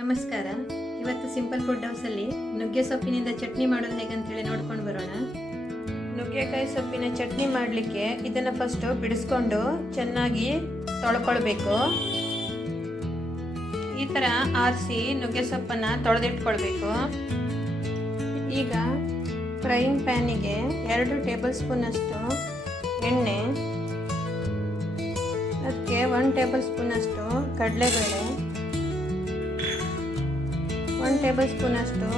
ನಮಸ್ಕಾರ. ಇವತ್ತು simple food ಹೌಸಲ್ಲಿ ನುಗ್ಗೆ ಸೊಪ್ಪಿನಿಂದ ಚಟ್ನಿ ಮಾಡೋದು ಹೇಗಂತೇಳಿ ನೋಡ್ಕೊಂಡು ಬರೋಣ. ನುಗ್ಗೆಕಾಯಿ ಸೊಪ್ಪಿನ ಚಟ್ನಿ ಮಾಡಲಿಕ್ಕೆ ಇದನ್ನು ಫಸ್ಟು ಬಿಡಿಸ್ಕೊಂಡು ಚೆನ್ನಾಗಿ ತೊಳ್ಕೊಳ್ಬೇಕು. ಈ ಥರ ಆರಿಸಿ ನುಗ್ಗೆ ಸೊಪ್ಪನ್ನು ತೊಳೆದಿಟ್ಕೊಳ್ಬೇಕು. ಈಗ ಫ್ರೈಯಿಂಗ್ ಪ್ಯಾನಿಗೆ 2 ಟೇಬಲ್ ಸ್ಪೂನ್ ಅಷ್ಟು ಎಣ್ಣೆ, ಅದಕ್ಕೆ 1 ಟೇಬಲ್ ಸ್ಪೂನ್ ಅಷ್ಟು ಕಡಲೆಬೇಳೆ, 1 ಟೇಬಲ್ ಸ್ಪೂನ್ ಅಷ್ಟು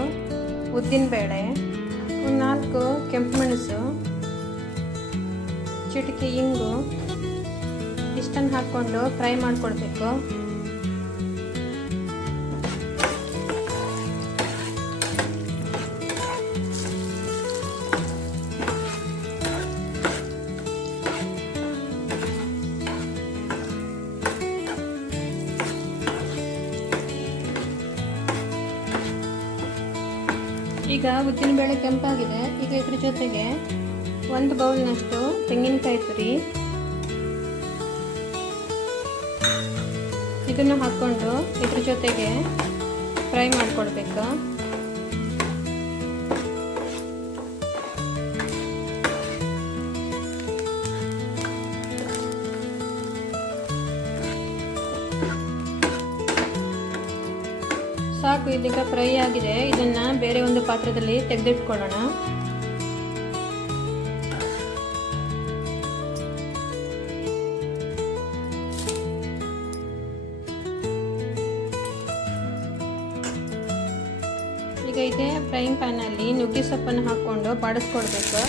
ಉದ್ದಿನಬೇಳೆ, 4 ಕೆಂಪು ಮೆಣಸು, ಚಿಟಿಕೆ ಇಂಗು ಇಷ್ಟನ್ನು ಹಾಕ್ಕೊಂಡು ಫ್ರೈ ಮಾಡಿಕೊಳ್ಬೇಕು. ಈಗ ಉದ್ದಿನಬೇಳೆ ಕೆಂಪಾಗಿದೆ. ಈಗ ಇದ್ರ ಜೊತೆಗೆ 1 ಬೌಲ್ನಷ್ಟು ತೆಂಗಿನಕಾಯಿ ತುರಿ ಇದನ್ನು ಹಾಕ್ಕೊಂಡು ಇದ್ರ ಜೊತೆಗೆ ಫ್ರೈ ಮಾಡಿಕೊಡ್ಬೇಕು. ಸಾಕು, ಇದೀಗ ಫ್ರೈ ಆಗಿದೆ. ಇದನ್ನ ಬೇರೆ ಒಂದು ಪಾತ್ರದಲ್ಲಿ ತೆಗೆದಿಟ್ಕೊಳ್ಳೋಣ. ಈಗ ಇದೇ ಫ್ರೈಯಿಂಗ್ ಪ್ಯಾನಲ್ಲಿ ನುಗ್ಗೆ ಸೊಪ್ಪನ್ನು ಹಾಕ್ಕೊಂಡು ಬಾಡಿಸ್ಕೊಳ್ಬೇಕು.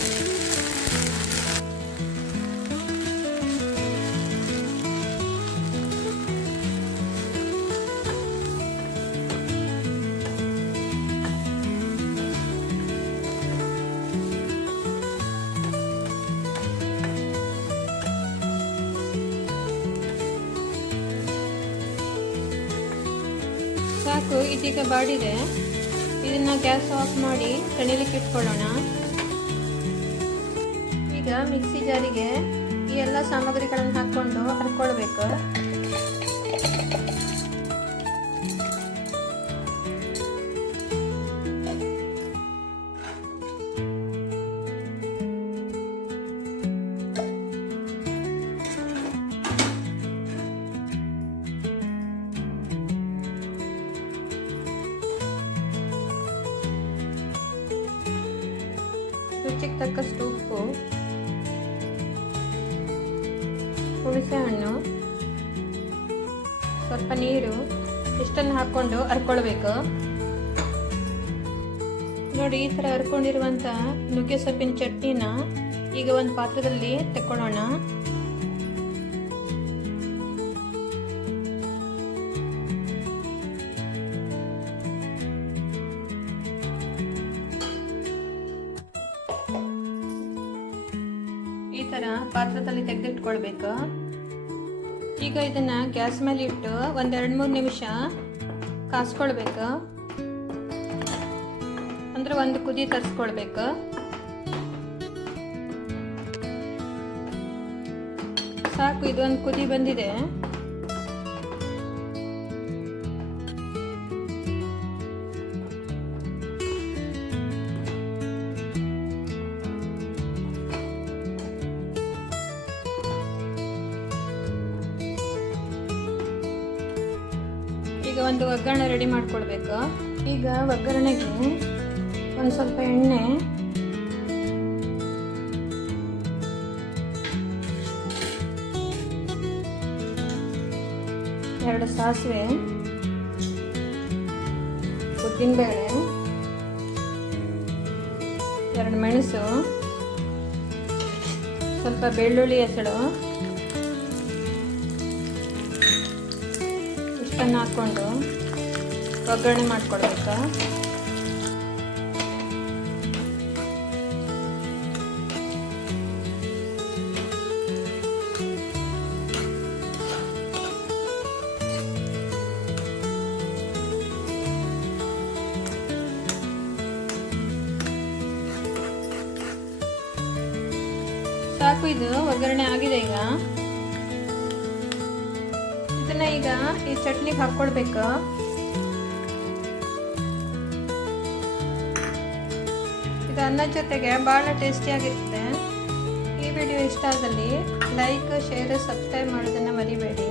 ಸಾಕು, ಇದೀಗ ಬಾಡಿದೆ. ಇದನ್ನ ಗ್ಯಾಸ್ ಆಫ್ ಮಾಡಿ ತಣಿಲಿಕ್ಕೆ ಇಟ್ಕೊಳ್ಳೋಣ. ಈಗ ಮಿಕ್ಸಿ ಜಾರಿಗೆ ಈ ಎಲ್ಲ ಸಾಮಗ್ರಿಗಳನ್ನು ಹಾಕ್ಕೊಂಡು ಹರ್ಕೊಳ್ಬೇಕು. ರುಚಿಗೆ ತಕ್ಕಷ್ಟು ಉಪ್ಪು, ಹುಣಸೆ ಹಣ್ಣು, ಸ್ವಲ್ಪ ನೀರು ಇಷ್ಟನ್ನು ಹಾಕ್ಕೊಂಡು ಹರ್ಕೊಳ್ಬೇಕು. ನೋಡಿ, ಈ ಥರ ಹರ್ಕೊಂಡಿರುವಂಥ ನುಗ್ಗೆ ಸೊಪ್ಪಿನ ಚಟ್ನಿನ ಈಗ ಒಂದು ಪಾತ್ರದಲ್ಲಿ ತೆಕ್ಕೊಳ್ಳೋಣ. ಈ ಥರ ಪಾತ್ರದಲ್ಲಿ ತೆಗೆದಿಟ್ಕೊಳ್ಬೇಕು. ಈಗ ಇದನ್ನ ಗ್ಯಾಸ್ ಮೇಲೆ ಇಟ್ಟು 1-2-3 ನಿಮಿಷ ಕಾಸ್ಕೊಳ್ಬೇಕು. ಅಂದ್ರೆ 1 ಕುದಿ ತರಿಸ್ಕೊಳ್ಬೇಕು. ಸಾಕು, ಇದೊಂದು ಕುದಿ ಬಂದಿದೆ. ಈಗ ಒಂದು ಒಗ್ಗರಣೆ ರೆಡಿ ಮಾಡ್ಕೊಳ್ಬೇಕು. ಈಗ ಒಗ್ಗರಣೆಗೆ ಒಂದು ಸ್ವಲ್ಪ ಎಣ್ಣೆ, ಎರಡು ಸಾಸಿವೆ, ಉದ್ದಿನಬೇಳೆ, 2 ಮೆಣಸು, ಸ್ವಲ್ಪ ಬೆಳ್ಳುಳ್ಳಿ ಹೆಸಳು ಇಷ್ಟನ್ನು ಹಾಕ್ಕೊಂಡು ಒಗ್ಗರಣೆ ಮಾಡ್ಕೊಳ್ಬೇಕು. ಸಾಕು, ಇದು ಒಗ್ಗರಣೆ ಆಗಿದೆ. ಈಗ ಇದನ್ನ ಈಗ ಈ ಚಟ್ನಿಗೆ ಹಾಕ್ಕೊಳ್ಬೇಕು. ಇದು ಅನ್ನದ ಜೊತೆಗೆ ಭಾಳ ಟೇಸ್ಟಿಯಾಗಿರುತ್ತೆ. ಈ ವಿಡಿಯೋ ಇಷ್ಟ ಆದಲ್ಲಿ ಲೈಕ್, ಶೇರ್, ಸಬ್ಸ್ಕ್ರೈಬ್ ಮಾಡೋದನ್ನು ಮರಿಬೇಡಿ.